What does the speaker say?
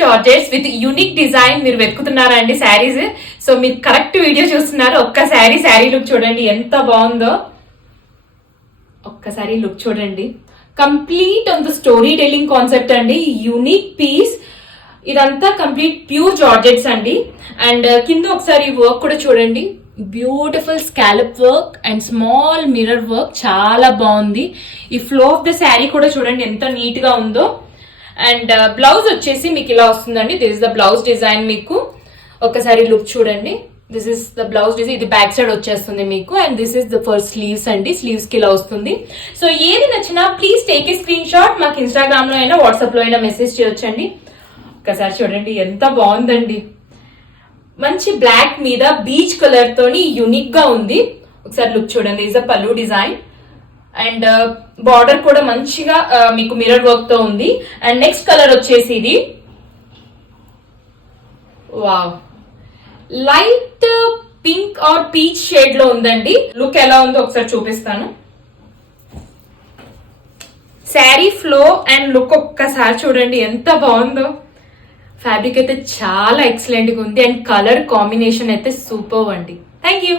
Georgettes with unique design మీరు వెతుకుతున్నారా అండి saris? So మీరు కరెక్ట్ వీడియో చూస్తున్నారు. ఒక్కసారి శారీ లుక్ చూడండి ఎంత బాగుందో. ఒక్కసారి లుక్ చూడండి. Complete on the story telling concept అండి. Unique piece. ఇదంతా కంప్లీట్ ప్యూర్ జార్జెట్స్ అండి. అండ్ కింద ఒకసారి వర్క్ కూడా చూడండి. Beautiful scallop work and small mirror work చాలా బాగుంది. ఈ ఫ్లో ఆఫ్ ద శారీ కూడా చూడండి ఎంత నీట్ గా ఉందో. అండ్ బ్లౌజ్ వచ్చేసి మీకు ఇలా వస్తుందండి. This is the blouse design. మీకు ఒకసారి లుక్ చూడండి. This is the blouse design. ఇది బ్యాక్ సైడ్ వచ్చేస్తుంది మీకు. And this is the for sleeves అండి. స్లీవ్స్ కి ఇలా వస్తుంది. సో ఏది నచ్చినా please take a screen shot. మాకు ఇన్స్టాగ్రామ్ లో అయినా వాట్సాప్ లో అయినా మెసేజ్ చేయొచ్చండి. ఒకసారి చూడండి ఎంత బాగుందండి. మంచి బ్లాక్ మీద బీచ్ కలర్ తోని యూనిక్ గా ఉంది. ఒకసారి లుక్ చూడండి. ఇస్ అ పల్లు డిజైన్. అండ్ బార్డర్ కూడా మంచిగా మీకు మిర్రర్ వర్క్ తో ఉంది. అండ్ నెక్స్ట్ కలర్ వచ్చేసి ఇది wow light pink are peach shade లో ఉందండి. లుక్ ఎలా ఉందో ఒకసారి చూపిస్తాను. శారీ ఫ్లో అండ్ లుక్ ఒక్కసారి చూడండి ఎంత బాగుందో. ఫ్యాబ్రిక్ అయితే చాలా ఎక్సలెంట్ గా ఉంది. అండ్ కలర్ కాంబినేషన్ అయితే సూపర్ అండి. Thank you.